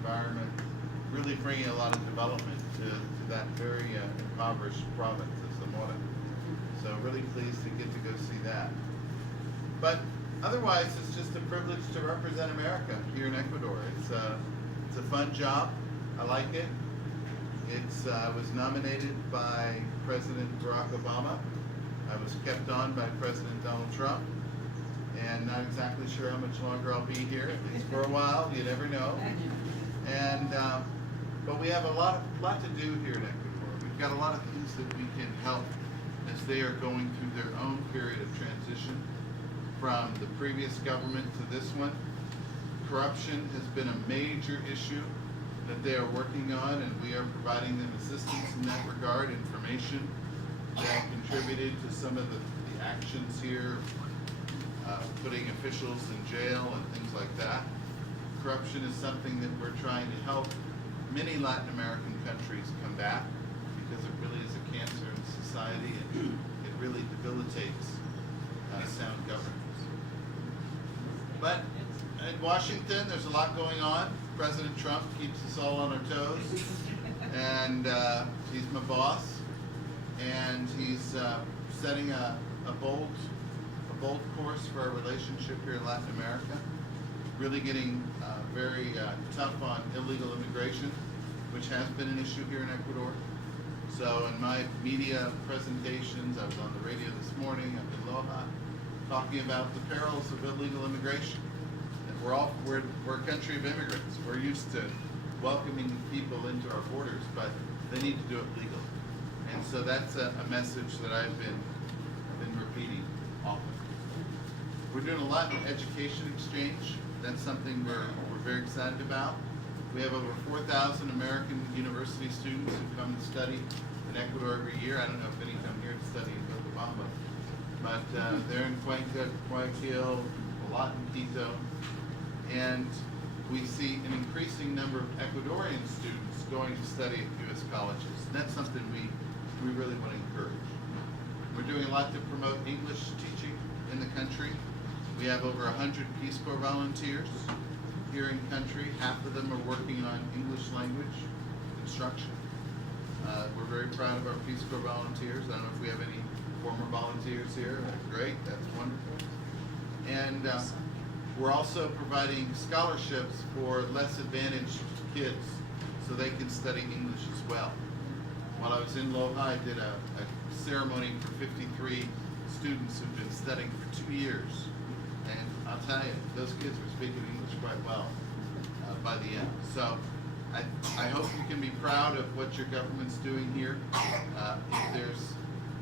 environment, really bringing a lot of development to that very impoverished province of Zamora. So really pleased to get to go see that. But otherwise, it's just a privilege to represent America here in Ecuador. It's a fun job. I like it. I was nominated by President Barack Obama. I was kept on by President Donald Trump. And not exactly sure how much longer I'll be here, at least for a while. You never know. And but we have a lot to do here in Ecuador. We've got a lot of things that we can help as they are going through their own period of transition from the previous government to this one. Corruption has been a major issue that they are working on, and we are providing them assistance in that regard, information that contributed to some of the actions here, putting officials in jail and things like that. Corruption is something that we're trying to help many Latin American countries combat, because it really is a cancer in society, and it really debilitates sound governance. But in Washington, there's a lot going on. President Trump keeps us all on our toes, and he's my boss, and he's setting a bold course for our relationship here in Latin America, really getting very tough on illegal immigration, which has been an issue here in Ecuador. So in my media presentations, I was on the radio this morning up in Loja, talking about the perils of illegal immigration. We're a country of immigrants. We're used to welcoming people into our borders, but they need to do it legally. And so that's a message that I've been repeating often. We're doing a lot in education exchange. That's something we're very excited about. We have over 4,000 American university students who come to study in Ecuador every year. I don't know if any come here to study in Vilcabamba, but they're in Cuenca, Guayaquil, a lot in Quito. And we see an increasing number of Ecuadorian students going to study at U.S. colleges. And that's something we really want to encourage. We're doing a lot to promote English teaching in the country. We have over 100 Peace Corps volunteers here in country. Half of them are working on English language instruction. We're very proud of our Peace Corps volunteers. I don't know if we have any former volunteers here. Great, that's wonderful. And we're also providing scholarships for less advantaged kids so they can study English as well. While I was in Loja, I did a ceremony for 53 students who've been studying for 2 years. And I'll tell you, those kids were speaking English quite well by the end. So I hope you can be proud of what your government's doing here. If there's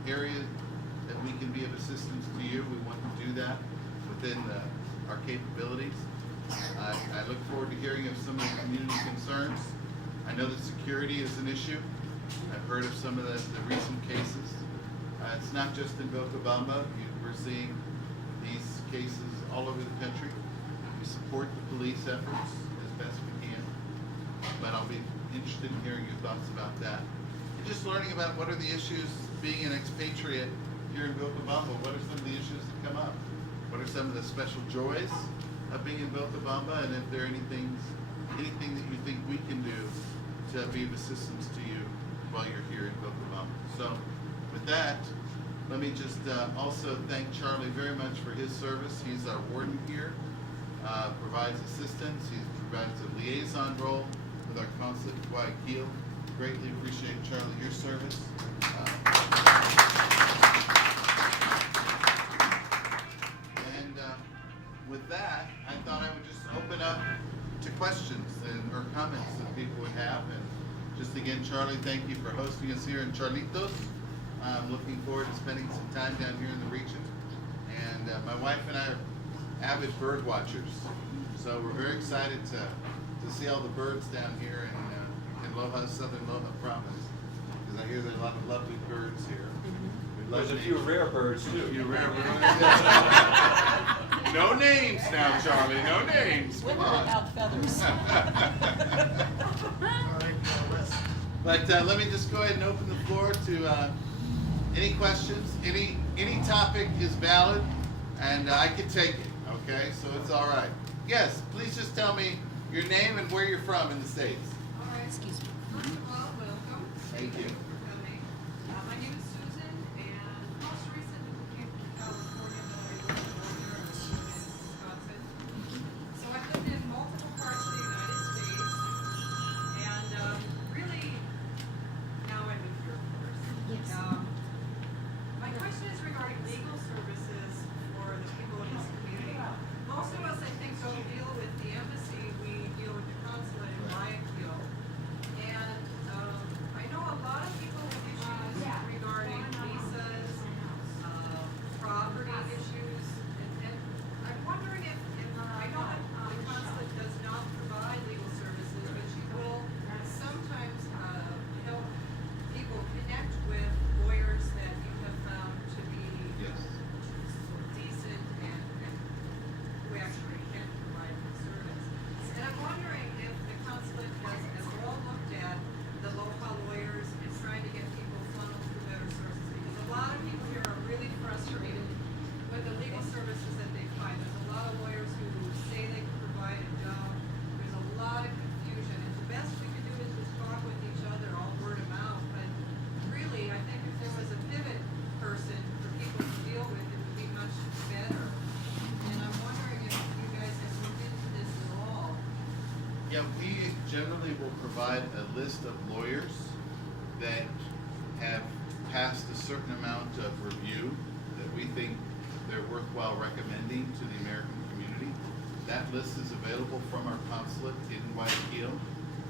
areas that we can be of assistance to you, we want to do that within our capabilities. I look forward to hearing of some of the community concerns. I know that security is an issue. I've heard of some of the recent cases. It's not just in Vilcabamba. We're seeing these cases all over the country. We support the police efforts as best we can, but I'll be interested in hearing your thoughts about that. And just learning about what are the issues being an expatriate here in Vilcabamba. What are some of the issues that come up? What are some of the special joys of being in Vilcabamba, and if there are anything that you think we can do to be of assistance to you while you're here in Vilcabamba. So with that, let me just also thank Charlie very much for his service. He's our warden here, provides assistance. He provides a liaison role with our consulate in Guayaquil. Greatly appreciate, Charlie, your service. With that, I thought I would just open up to questions or comments that people would have. And just again, Charlie, thank you for hosting us here in Charlitos. I'm looking forward to spending some time down here in the region. And my wife and I are avid bird watchers. So we're very excited to see all the birds down here in Loja, southern Loja province. Because I hear there's a lot of lovely birds here. There's a few rare birds too. A few rare birds. No names now, Charlie. No names. Come on. Without feathers. But let me just go ahead and open the floor to any questions. Any topic is valid, and I can take it. Okay, so it's all right. Yes, please just tell me Your name and where you're from in the States. All right. Excuse me. First of all, welcome. Thank you. for coming. My name is Susan, and most recently we came from California, but I live in Wisconsin. So I've lived in multiple parts of the United States, and really, now I live here, of course. Yes. My question is regarding legal services for the people in this community. Most of us, I think, don't deal with the embassy, we deal with the consulate in Guayaquil. And I know a lot of people with issues regarding visas, property issues, and I'm wondering if I know that the consulate does not provide legal services, but you will sometimes help people connect with lawyers that you have found to be Yes. decent and who actually can provide the service. And I'm wondering if the consulate has as well looked at the local lawyers and trying to get people funneled through better sources, because a lot of people here are really frustrated with the legal services that they find. There's a lot of lawyers who say they can provide a job. There's a lot of confusion, and the best we can do is just talk with each other, all word of mouth. But really, I think if there was a pivot person for people to deal with, it would be much better. And I'm wondering if you guys have looked into this at all. Yeah, we generally will provide a list of lawyers that have passed a certain amount of review that we think they're worthwhile recommending to the American community. That list is available from our consulate in Guayaquil.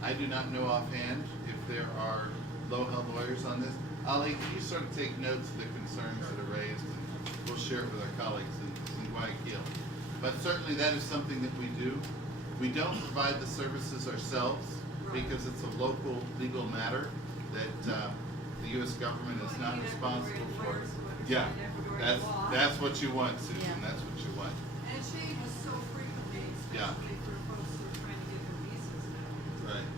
I do not know offhand if there are low-held lawyers on this. Ali, can you sort of take notes of the concerns that are raised, and we'll share it with our colleagues in Guayaquil. But certainly that is something that we do. We don't provide the services ourselves because it's a local legal matter that the U.S. government is not responsible for. Yeah, that's what you want, Susan. Yeah. That's what you want. And it's shame was so frequently, Yeah. especially for folks who are trying to get their visas now. Right.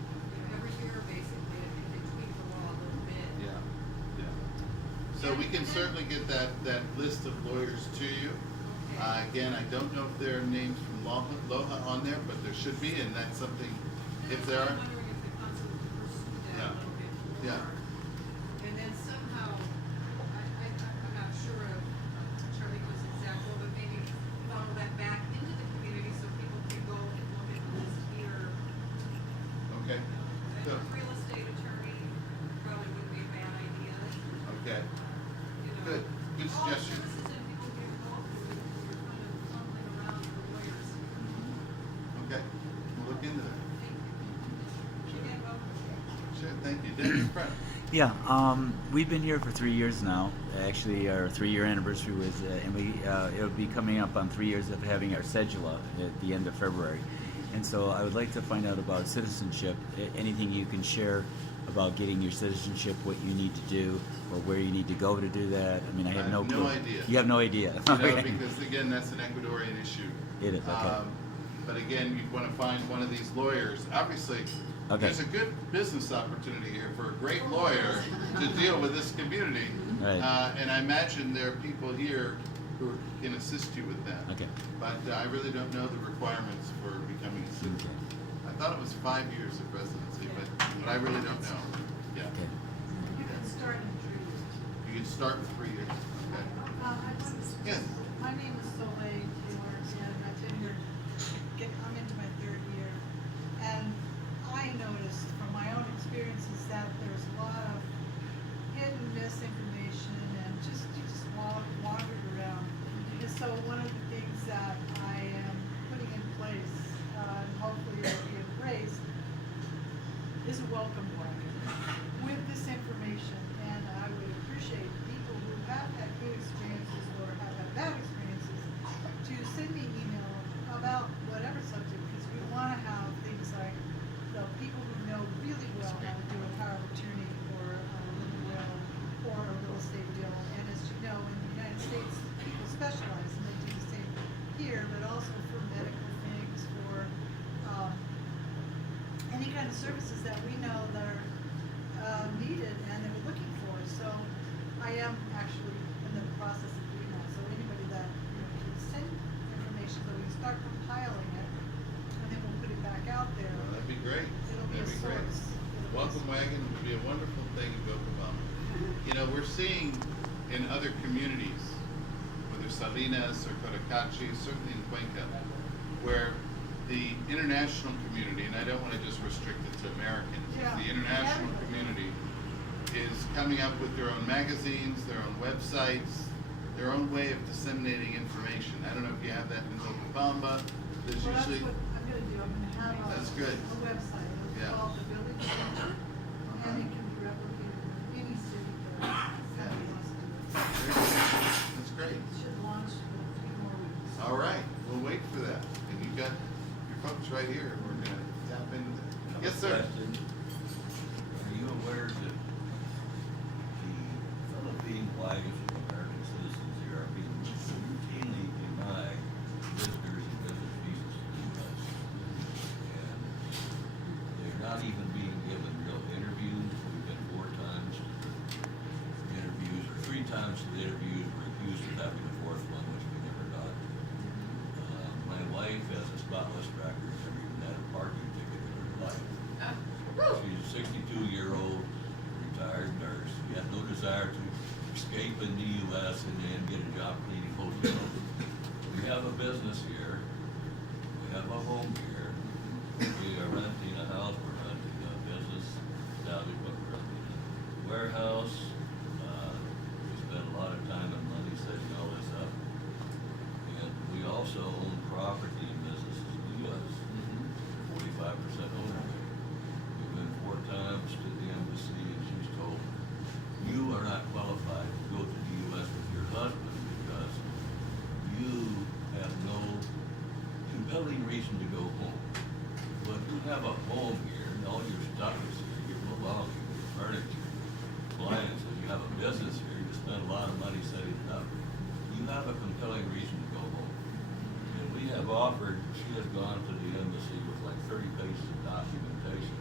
Every year, basically, I think they tweak the law a little bit. Yeah. Yeah. So we can certainly get that list of lawyers to you. Okay. Again, I don't know if there are names from Loha on there, but there should be, and that's something. If there are. I'm wondering if the consulate could pursue that Yeah. a little bit more. Yeah. And then somehow, I'm not sure of Charlie goes exact, but maybe funnel that back into the community so people can go and look at the list here. Okay. And So, a real estate attorney probably wouldn't be a bad idea, okay. you know. Good. Good All suggestion. services that people get involved with, you're kind of fumbling around for lawyers. Okay. We'll look into that. Thank you. Again, welcome. Sure. Thank you. Dennis Pratt. Yeah, we've been here for 3 years now. Actually, our 3-year anniversary was, and it'll be coming up on 3 years of having our cedula at the end of February. And so I would like to find out about citizenship. Anything you can share about getting your citizenship, what you need to do, or where you need to go to do that. I mean, I have no clue. No idea. You have no idea. You know, because again, that's an Ecuadorian issue. It is, okay. But again, you'd want to find one of these lawyers. Obviously, Okay. there's a good business opportunity here for a great lawyer to deal with this community. Right. And I imagine there are people here who can assist you with that. Okay. But I really don't know the requirements for becoming a citizen. Okay. I thought it was 5 years of residency, but I really don't know. Yeah. Okay. You can start in 3 years. You can start with 3 years. Okay. Yes. My name is Soleil Taylor, and I've been here, I'm into my 3rd year. And I noticed from my own experiences that there's a lot of hit and miss information and you just wandered around. And so one of the things that I am putting in place, and hopefully it'll be embraced, is a welcome blanket with this information. And I would appreciate people who have had good experiences or have had bad experiences to send me email about whatever subject, because we want to have things like the people who know really well how to do a power of attorney or a living will or a real estate deal. And as you know, in the United States, people specialize and they do the same here, but also for medical things, for any kind of services that we know that are needed and that we're looking for. So I am actually in the process of doing that. So anybody that can send information so we can start compiling it, and then we'll put it back back out there, Well, that'd be great. it'll be a That'd be great. source. It'll be a Welcome wagon would be a wonderful thing in Vilcabamba. You know, we're seeing in other communities, whether Salinas or Cotacachi, certainly in Cuenca, where the international community, and I don't want to just restrict it to Americans, Yeah. the international community is coming up with their own magazines, their own websites, their own way of disseminating information. I don't know if you have that in Vilcabamba. There's Well, that's usually, what I'm gonna do, I'm gonna have That's good. a website, it'll be Yeah. called the Village Center, and it can be replicated in any city that somebody wants to do it. that's great. It should launch in a few more weeks. All right, we'll wait for that. And you've got your folks right here. We're gonna tap into that. Yes, sir. Question. Are you aware that the Philippine wives of American citizens here are being routinely denied visitors and business visas to the U.S.? And they're not even being given real interviews. We've been 4 times to the interviews, or 3 times to the interviews. We're accused of having a 4th one, which we never got. My wife has a spotless record, never even had a parking ticket in her life. She's a 62-year-old retired nurse. She had no desire to escape in the U.S. and then get a job cleaning hotels. We have a business here. We have a home here. We are renting a house. We're renting a business establishment. We're renting a warehouse. We spend a lot of time and money setting all this up. And we also own property and businesses in the U.S. 45% owner. We've been 4 times to the embassy and she's told, you are not qualified to go to the U.S. with your husband because you have no compelling reason to go home. But you have a home here and all your stuff is here, your belongings, your furniture, clients, and you have a business here, you spend a lot of money setting it up. You have a compelling reason to go home. And we have offered, she has gone to the embassy with like 30 pages of documentation.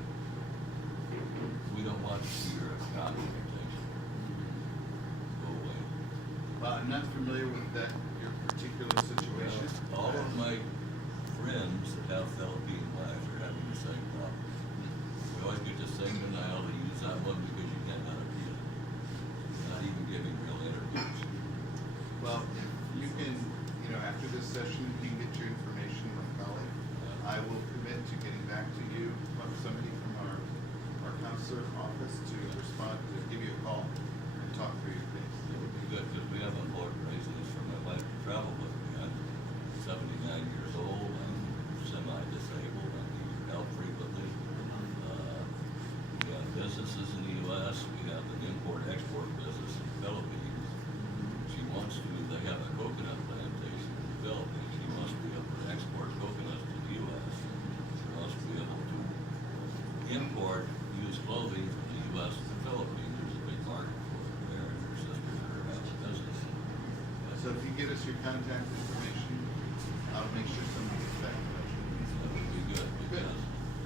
We don't want to see your documentation. Go away. Well, I'm not familiar with that, your particular situation. All of my friends that have Philippine wives are having the same problem. We always get the same denial, they use that one because you cannot appeal it. Not even giving real interviews. Well, you can, you know, after this session, you can get your information, my colleague. I will commit to getting back to you, somebody from our consular office to respond, to give you a call and talk through your case. It would be good, because we have a board reasons for my wife to travel with me. I'm 79 years old, I'm semi-disabled, I need help frequently. We have businesses in the U.S., we have an import-export business in the Philippines. She wants to, they have a coconut plantation in the Philippines, she wants to be able to export coconuts to the U.S. She wants to be able to import used clothing from the U.S. to the Philippines. There's a big market for it there, and her sister has a business. So if you get us your contact information, I'll make sure somebody gets back in touch with you. That would be good, because,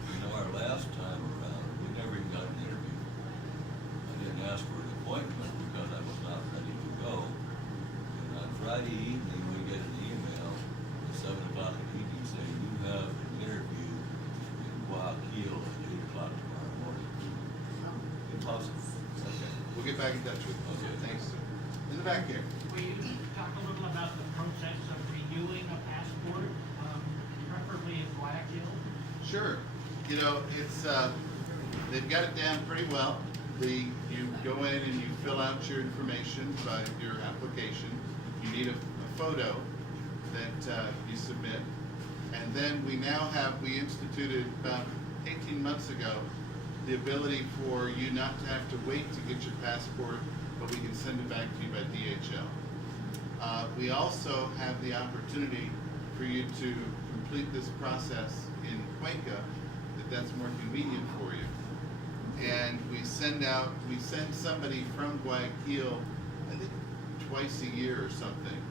you know, our last time around, we never even got an interview. I didn't ask for an appointment because I was not ready to go. And on Friday evening, we get an email at 7 o'clock in the evening saying, you have an interview in Guayaquil at 8 o'clock tomorrow morning. Impossible. Okay. We'll get back in touch with you. Okay. Thanks, sir. In the back here. Will you talk a little about the process of renewing a passport, preferably in Guayaquil? Sure. You know, it's, they've got it down pretty well. You go in and you fill out your information by your application. You need a photo that you submit. And then we instituted about 18 months ago the ability for you not to have to wait to get your passport, but we can send it back to you by DHL. We also have the opportunity for you to complete this process in Cuenca, if that's more convenient for you. And we send somebody from Guayaquil, I think twice a year or something,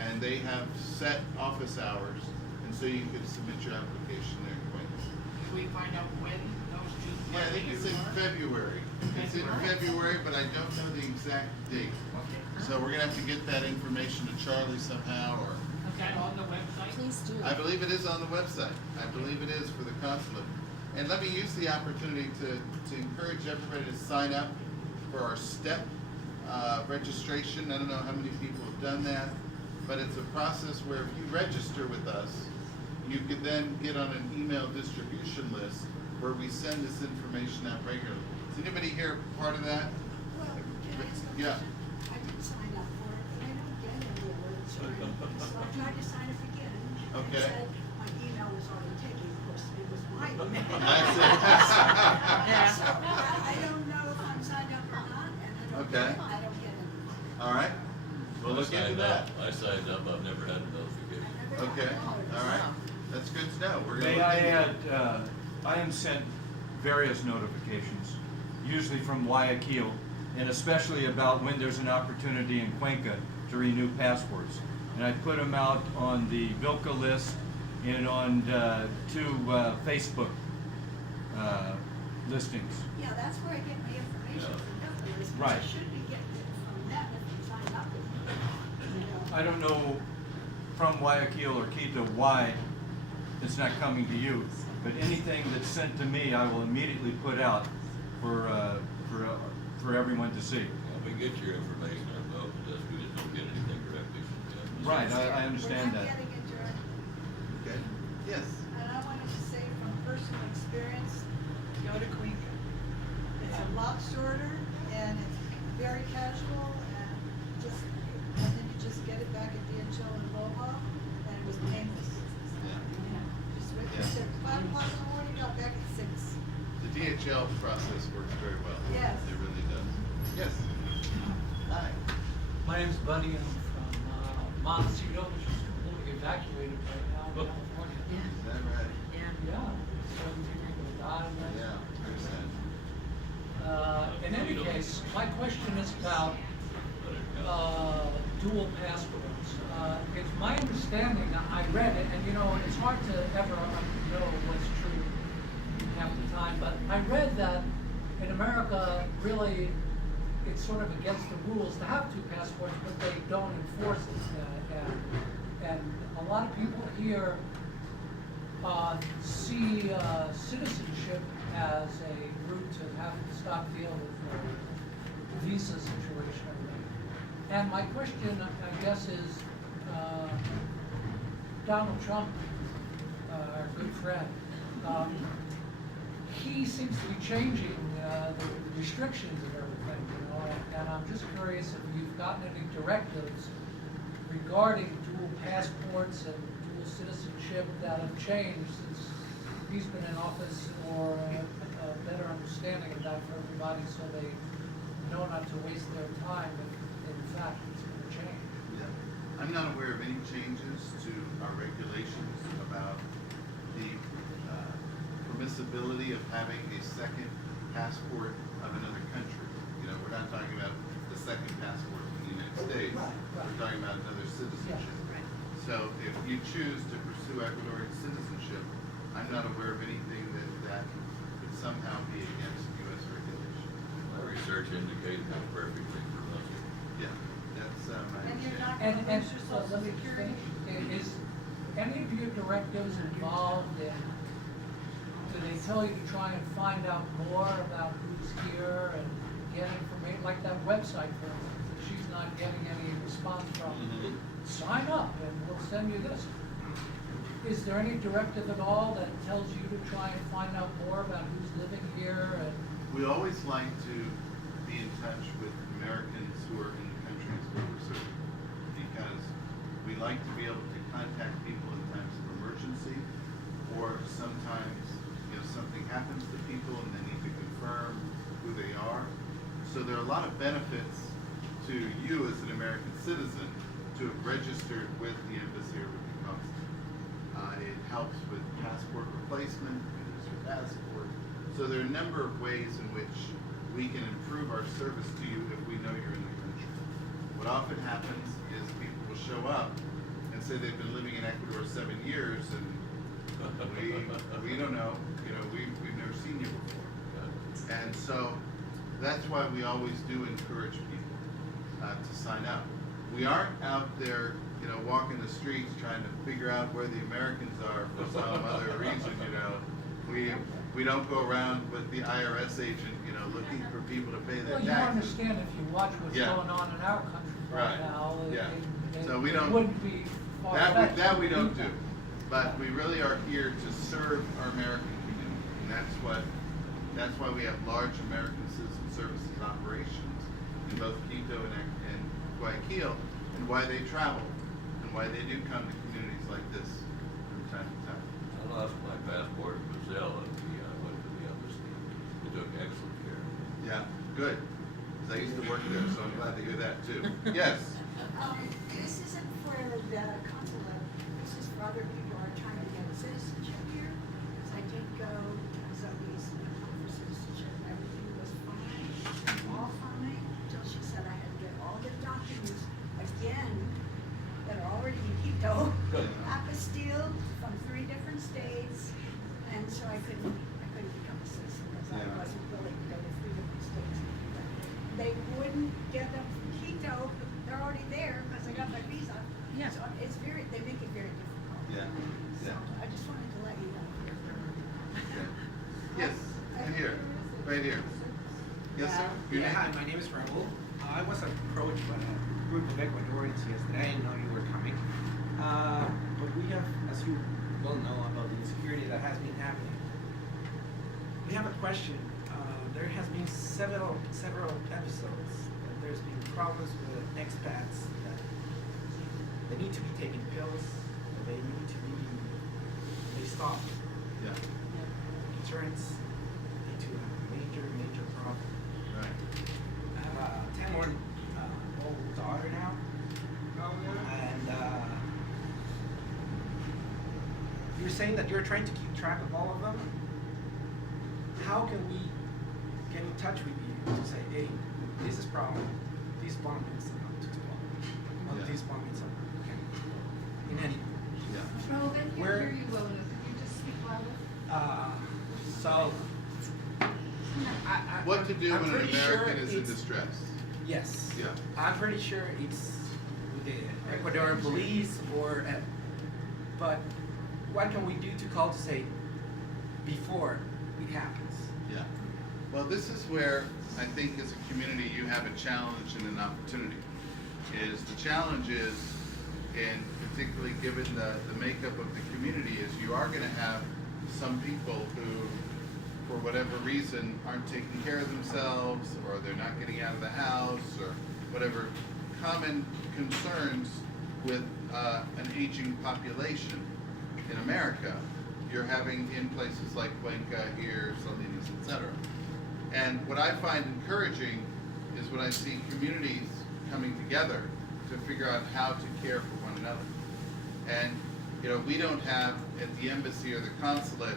and they have set office hours, and so you can submit your application there in Cuenca. Can we find out when those two? Yeah, I think it's in February. It's in February, but I don't know the exact date. Okay. So we're gonna have to get that information to Charlie somehow, or Is that on the website? Please do. I believe it is on the website. I believe it is for the consulate. And let me use the opportunity to encourage everybody to sign up for our STEP registration. I don't know how many people have done that, but it's a process where if you register with us, you could then get on an email distribution list where we send this information out regularly. Is anybody here part of that? Well, can I ask a Yeah. question? I did sign up for it, but I don't get any alerts or anything, so I tried to sign up again. And Okay. it said my email was already taken, of course, it was my email. I see. So I don't know if I'm signed up or not, and I don't Okay. get it. All right. We'll look into that. I signed up, I've never had a notification. I never Okay. got alerts. All right. That's good to know. We're gonna May look I into that. add, I am sent various notifications, usually from Guayaquil, and especially about when there's an opportunity in Cuenca to renew passports. And I put them out on the Vilca list and on two Facebook listings. Yeah, that's where I get my information from, definitely, but I Right. should be getting it from them if I'm signed up with them. You know. I don't know from Guayaquil or Quito why it's not coming to you, but anything that's sent to me, I will immediately put out for everyone to see. We get your information on both of this, we just don't get anything directly from them. Right, I understand We're that. not getting into it. Okay. Yes. And I wanted to say from personal experience, go to Cuenca. It's a lot shorter and it's very casual and then you just get it back at DHL in Loja and it was painless. Yeah. Just went Yeah. there 5 o'clock in the morning, got back at 6. The DHL process works very well. Yes. It really does. Yes. Hi. My name's Buddy, I'm from Montecito, which is completely evacuated right now in California. Is that right? Yeah, 7 people died. Yeah. Very sad. In any case, my question is about dual passports. It's my understanding, I read it, and you know, it's hard to ever know what's true half the time, but I read that in America, really, it's sort of against the rules to have 2 passports, but they don't enforce it. And a lot of people here see citizenship as a route to have to stop dealing with the visa situation. And my question, I guess, is Donald Trump, our good friend, he seems to be changing the restrictions of everything, you know, and I'm just curious if you've gotten any directives regarding dual passports and dual citizenship that have changed since he's been in office, or a better understanding of that for everybody so they know not to waste their time if in fact it's going to change. Yeah. I'm not aware of any changes to our regulations about the permissibility of having a second passport of another country. You know, we're not talking about the second passport in the United States. Right. We're talking about another citizenship. So if you choose to pursue Ecuadorian citizenship, I'm not aware of anything that could somehow be against U.S. regulation. My research indicated it's perfectly permissible. Yeah, that's my And you're not understanding. gonna And lose your so social let me security. finish. Is any of your directives involved in, do they tell you to try and find out more about who's here and get information, like that website, for instance, that she's not getting any response from? Sign up and we'll send you this. Is there any directive at all that tells you to try and find out more about who's living here and? We always like to be in touch with Americans who are in the countries where we're serving, because we like to be able to contact people in times of emergency, or sometimes, you know, something happens to people and they need to confirm who they are. So there are a lot of benefits to you as an American citizen to have registered with the embassy or with the consulate. It helps with passport replacement, you lose your passport. So there are a number of ways in which we can improve our service to you if we know you're in the country. What often happens is people will show up and say they've been living in Ecuador 7 years and we don't know, you know, we've never seen you before. And so that's why we always do encourage people to sign up. We aren't out there walking the streets trying to figure out where the Americans are for some other reason, we don't go around with the IRS agent, looking for people to pay their Well, you taxes. understand if you watch what's Yeah. going on in our country Right. right now, Yeah. it So we don't- wouldn't be far-fetched. That we to don't do do, but we really are here to serve our American community, and that's why we have large American Citizen Services operations in both Quito and Guayaquil, and why they travel, and why they do come to communities like this from time to time. I lost my passport in Brazil and I went to the embassy. They took excellent care. Yeah, good, because I used to work there, so I'm glad to hear that too. Yes, This isn't for the consulate, this is for other people who are trying to get citizenship here. Because I did go to Zoe's for citizenship, everything was fine, all fine, until she said I had to get all the documents again that are already in Quito, apostilled from 3 different states, and so I couldn't become a citizen because I Yeah. wasn't willing to go to 3 different states. They wouldn't get them from Quito, they're already there because I got my visa. Yeah. So they make it very difficult. yeah, So yeah. I just wanted to let you know. Yes, right here, right here. Yes, sir? Your Yeah, name? hi, my name is Raul. I was approached by a group of Ecuadorians yesterday. I didn't know you were coming. But we have, as you well know, about the insecurity that has been happening. We have a question. There has been several episodes that there's been problems with expats that they need to be taking pills, they stop. Yeah, Insurance into a major problem. right. I have a 10-month-old daughter now, and you're saying that you're trying to keep track of all of them. How can we get in touch with you to say, hey, this is problem, these bombings are not too small, Yeah. these bombings are okay. In any, Yeah. Well, they can't Where- hear you well enough. Could you just speak louder? so. What to do I'm when an pretty sure American is in it's- distress? Yes. Yeah. I'm pretty sure it's with the Ecuadorian police or, but what can we do to call to say before it happens? Yeah. Well, this is where I think as a community you have a challenge and an opportunity. The challenge is, and particularly given the makeup of the community, is you are going to have some people who, for whatever reason, aren't taking care of themselves, or they're not getting out of the house, or whatever common concerns with an aging population in America you're having in places like Cuenca, here, Salinas, etc. And what I find encouraging is when I see communities coming together to figure out how to care for one another. And we don't have at the embassy or the consulate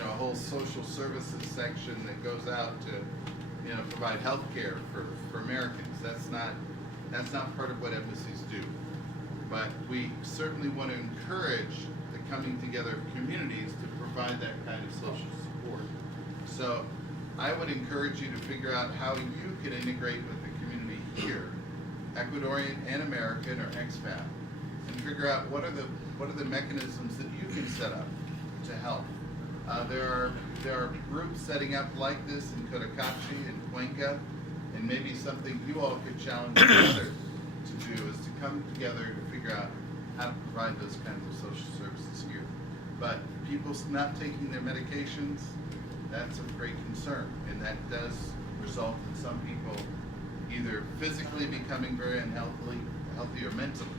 a whole social services section that goes out to provide health care for Americans. That's not part of what embassies do. But we certainly want to encourage the coming together of communities to provide that kind of social support. So I would encourage you to figure out how you can integrate with the community here, Ecuadorian and American or expat, and figure out what are the mechanisms that you can set up to help. There are groups setting up like this in Cotacachi and Cuenca, and maybe something you all could challenge each other to do is to come together to figure out how to provide those kinds of social services here. But people not taking their medications, that's of great concern, and that does result in some people either physically becoming very healthy or mentally.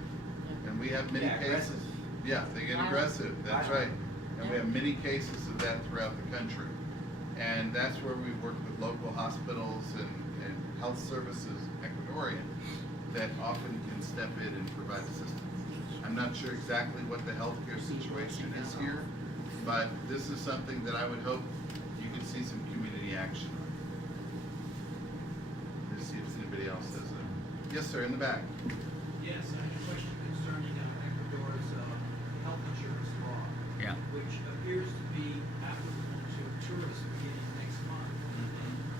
And we have many Yeah, cases. aggressive. Yeah, they get aggressive, that's right. And we have many cases of that throughout the country. And that's where we work with local hospitals and health services, Ecuadorian, that often can step in and provide assistance. I'm not sure exactly what the healthcare situation is here, but this is something that I would hope you could see some community action on. Let's see if anybody else has a, yes, sir, in the back. Yes, I have a question concerning Ecuador's health insurance law, Yeah. which appears to be applicable to tourists beginning next month.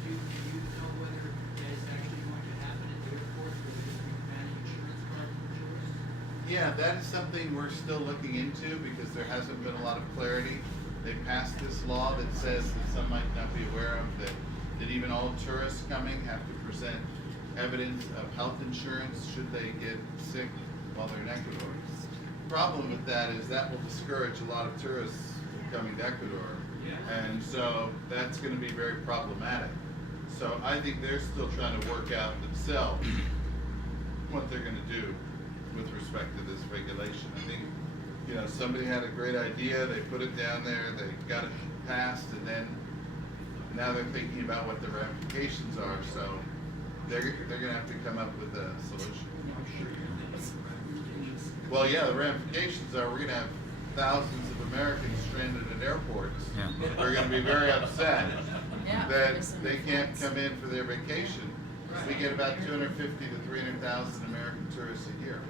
Do you know whether that is actually going to happen at the airports where there's going to be banning insurance cards for tourists? Yeah, that is something we're still looking into because there hasn't been a lot of clarity. They passed this law that says that some might not be aware of that even all tourists coming have to present evidence of health insurance should they get sick while they're in Ecuador. The problem with that is that will discourage a lot of tourists from coming to Ecuador. And so that's going to be very problematic. So I think they're still trying to work out themselves what they're going to do with respect to this regulation. I think, you know, somebody had a great idea, they put it down there, they got it passed, and then now they're thinking about what the ramifications are, so they're going to have to come up with a solution. Well, yeah, the ramifications are we're going to have thousands of Americans stranded at airports. Yeah. We're going to be very upset that they can't come in for their vacation. We get about 250 to 300,000 American tourists a year.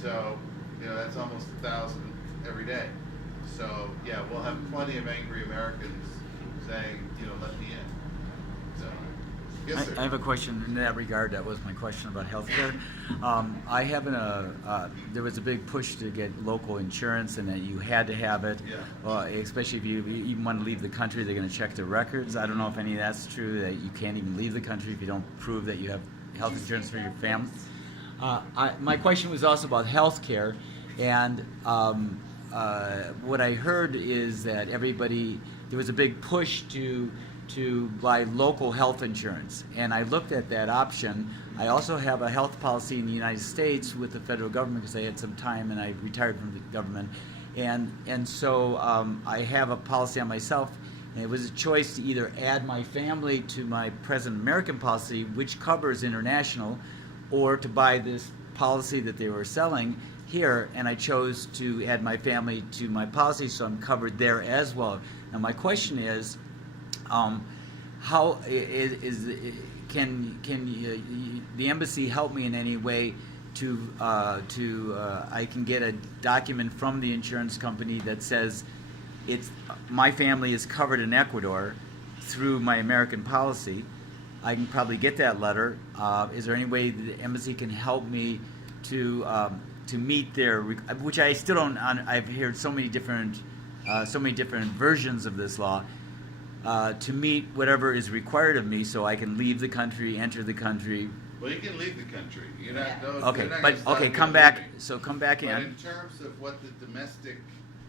So, you know, that's almost 1,000 every day. So, yeah, we'll have plenty of angry Americans saying, you know, let me in. So, yes, sir. I have a question in that regard. That was my question about healthcare. I have there was a big push to get local insurance, and that you had to have it. Yeah. Especially if you even want to leave the country, they're going to check the records. I don't know if any of that's true. That you can't even leave the country if you don't prove that you have health insurance for your family. My question was also about healthcare, and what I heard is that there was a big push to buy local health insurance, and I looked at that option. I also have a health policy in the United States with the federal government because I had some time and I retired from the government, and so I have a policy on myself, and it was a choice to either add my family to my present American policy, which covers international, or to buy this policy that they were selling here, and I chose to add my family to my policy, so I'm covered there as well. Now my question is, how can the embassy help me in any way to I can get a document from the insurance company that says my family is covered in Ecuador through my American policy? I can probably get that letter. Is there any way the embassy can help me to meet their, which I still don't. I've heard so many different versions of this law. To meet whatever is required of me, so I can leave the country, enter the country. Well, you can leave the country. You're not, Okay, they're not but gonna stop okay, you come from back. leaving. So come back But in. in terms of what the domestic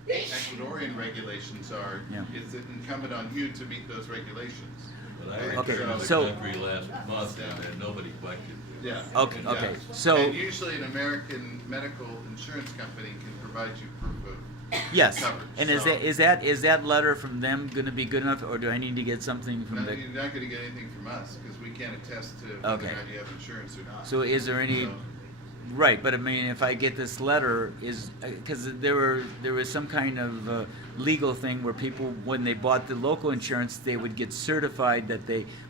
Ecuadorian regulations are, Yeah. it's incumbent on you to meet those regulations. But I Okay, returned to the so- country last month and nobody questioned it. Yeah. Okay, Yeah. okay. So And usually an American medical insurance company can provide you proof of yes, coverage. and So- is that letter from them going to be good enough, or do I need to get something from No, the? you're not gonna get anything from us, because we can't attest to whether or Okay. not you have insurance or not. So is there any? So- Right, but I mean, if I get this letter, is because there was some kind of legal thing where people, when they bought the local insurance, they would get certified that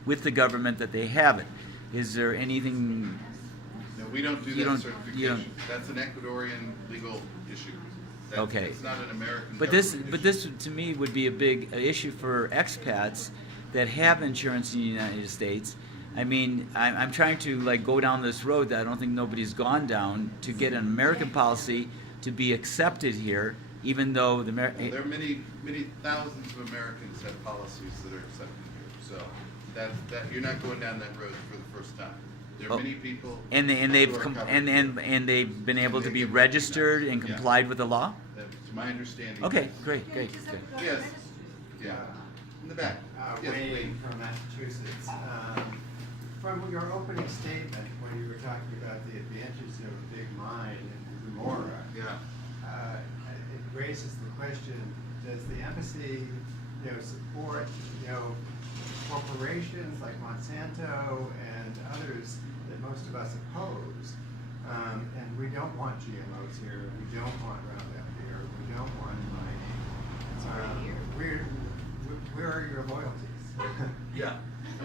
with the government that they have it. Is there anything? No, we don't do You that don't- certification. you don't- That's an Ecuadorian legal issue. Okay. It's not an American But government this issue. to me would be a big issue for expats that have insurance in the United States. I mean, I'm trying to go down this road that I don't think nobody's gone down to get an American policy to be accepted here, even though the Well, there are many thousands of Americans have policies that are accepted here. So that you're not going down that road for the first time. There are Oh. many people and who they've are com- covered. and they've been able And to they be get registered and recognized. Yeah. complied with the law. That's to my understanding. Okay, yes. great, great, good. Yes. Yeah. In the back. Yes, Wayne please. from Massachusetts. From your opening statement, when you were talking about the advantages of a big mine in Zamora, Yeah. it raises the question: does the embassy, support, corporations like Monsanto and others that most of us oppose? And we don't want GMOs here. We don't want Roundup here. We don't want mining. Where are your loyalties? Yeah.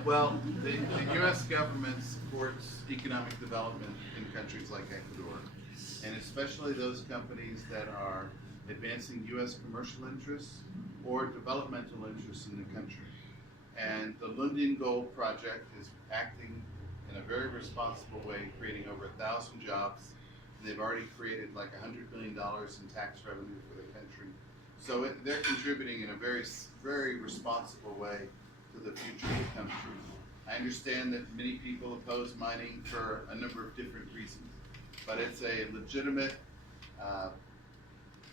Well, the U.S. government supports economic development in countries like Ecuador, and especially those companies that are advancing U.S. commercial interests or developmental interests in the country. And the Lundin Gold Project is acting in a very responsible way, creating over 1,000 jobs and they've already created like $100 million in tax revenue for the country. So they're contributing in a very responsible way to the future of the country. I understand that many people oppose mining for a number of different reasons, but it's a legitimate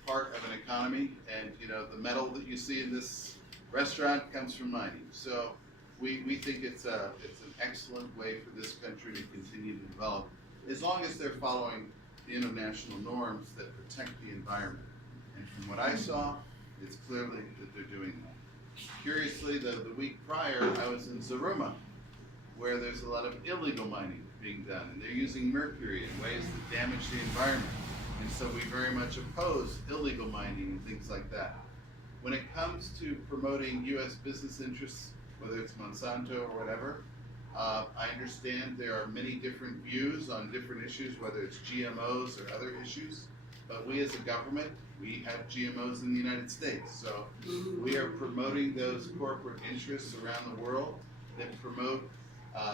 part of an economy, and you know, the metal that you see in this restaurant comes from mining. So we think it's an excellent way for this country to continue to develop, as long as they're following the international norms that protect the environment. And from what I saw, it's clearly that they're doing that. Curiously, the week prior, I was in Zaruma, where there's a lot of illegal mining being done, and they're using mercury in ways that damage the environment. And so we very much oppose illegal mining and things like that. When it comes to promoting U.S. business interests, whether it's Monsanto or whatever, I understand there are many different views on different issues, whether it's GMOs or other issues. But we as a government, we have GMOs in the United States. So we are promoting those corporate interests around the world that promote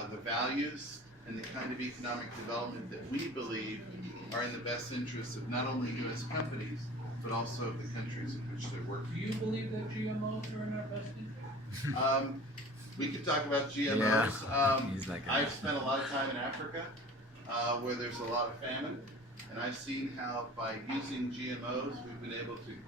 the values and the kind of economic development that we believe are in the best interests of not only U.S. companies, but also the countries in which they're working. Do you believe that GMOs are in our best interest? We could talk about GMOs. Yeah. He's not gonna- I've spent a lot of time in Africa, where there's a lot of famine, and I've seen how by using GMOs, we've been able to greatly